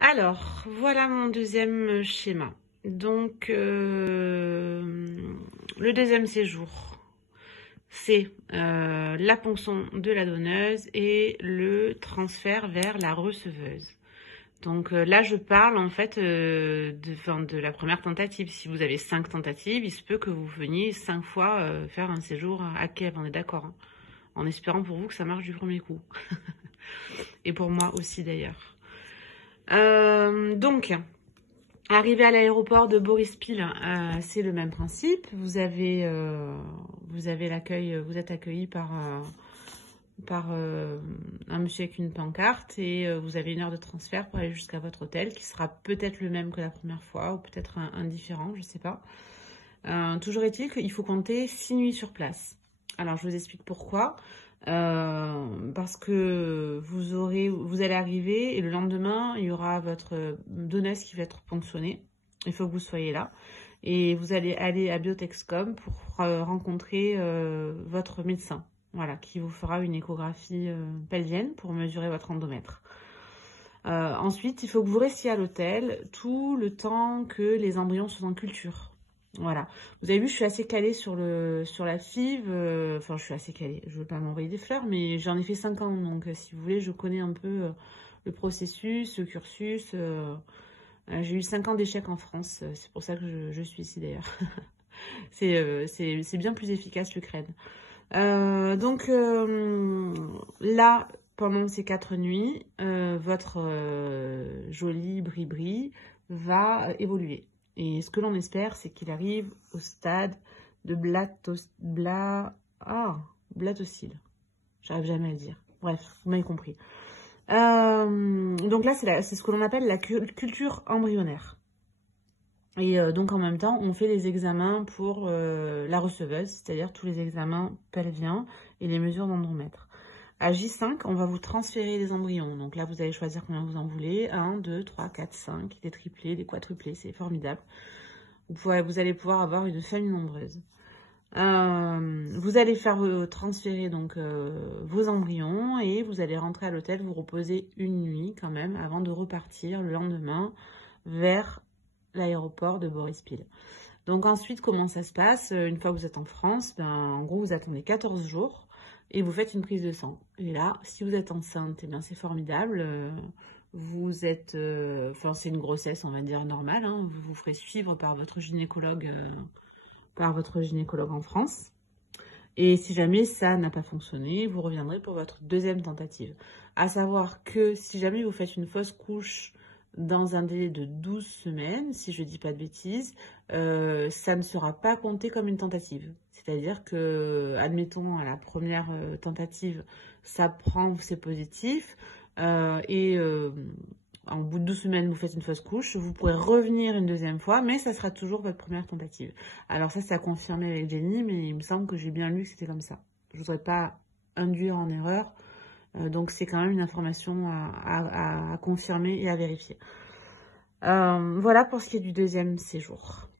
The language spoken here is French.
Alors, voilà mon deuxième schéma. Donc, le deuxième séjour, c'est la ponction de la donneuse et le transfert vers la receveuse. Donc là, je parle en fait de la première tentative. Si vous avez 5 tentatives, il se peut que vous veniez 5 fois faire un séjour à Kiev, on est d'accord, hein, en espérant pour vous que ça marche du premier coup. Et pour moi aussi d'ailleurs. Donc, arrivé à l'aéroport de Boryspil, c'est le même principe. Vous avez l'accueil, vous êtes accueilli par un monsieur avec une pancarte et vous avez 1 heure de transfert pour aller jusqu'à votre hôtel qui sera peut-être le même que la première fois ou peut-être un différent, je sais pas. Toujours est-il qu'il faut compter 6 nuits sur place. Alors je vous explique pourquoi. Parce que vous allez arriver et le lendemain, il y aura votre donneuse qui va être ponctionnée. Il faut que vous soyez là. Et vous allez aller à Biotexcom pour rencontrer votre médecin. Voilà, qui vous fera une échographie pelvienne pour mesurer votre endomètre. Ensuite, il faut que vous restiez à l'hôtel tout le temps que les embryons sont en culture. Voilà. Vous avez vu, je suis assez calée sur la FIV. Enfin, je suis assez calée. Je ne veux pas m'envoyer des fleurs, mais j'en ai fait 5 ans. Donc, si vous voulez, je connais un peu le processus, le cursus. J'ai eu 5 ans d'échecs en France. C'est pour ça que je suis ici, d'ailleurs. C'est bien plus efficace, l'Ukraine. Donc, là, pendant ces 4 nuits, votre joli bri-bri va évoluer. Et ce que l'on espère, c'est qu'il arrive au stade de blatocyle. J'arrive jamais à le dire. Bref, vous m'avez compris. Donc là, c'est ce que l'on appelle la culture embryonnaire. Et donc en même temps, on fait les examens pour la receveuse, c'est-à-dire tous les examens pelviens et les mesures d'endomètre. À J5, on va vous transférer les embryons. Donc là, vous allez choisir combien vous en voulez. 1, 2, 3, 4, 5, des triplés, des quadruplés, c'est formidable. Vous allez pouvoir avoir une famille nombreuse. Vous allez faire transférer donc vos embryons et vous allez rentrer à l'hôtel, vous reposer 1 nuit quand même avant de repartir le lendemain vers l'aéroport de Boryspil. Donc ensuite, comment ça se passe? Une fois que vous êtes en France, en gros, vous attendez 14 jours et vous faites une prise de sang. Et là, si vous êtes enceinte, eh bien c'est formidable. Vous êtes, c'est une grossesse, on va dire, normale. Hein. Vous vous ferez suivre par votre gynécologue en France. Et si jamais ça n'a pas fonctionné, vous reviendrez pour votre deuxième tentative. À savoir que si jamais vous faites une fausse couche dans un délai de 12 semaines, si je ne dis pas de bêtises, ça ne sera pas compté comme une tentative. C'est-à-dire que, admettons, à la première tentative, ça prend, c'est positif, en bout de 12 semaines, vous faites une fausse couche, vous pourrez revenir une deuxième fois, mais ça sera toujours votre première tentative. Alors ça, c'est à confirmer avec Jenny, mais il me semble que j'ai bien lu que c'était comme ça. Je ne voudrais pas induire en erreur, donc c'est quand même une information à confirmer et à vérifier. Voilà pour ce qui est du deuxième séjour.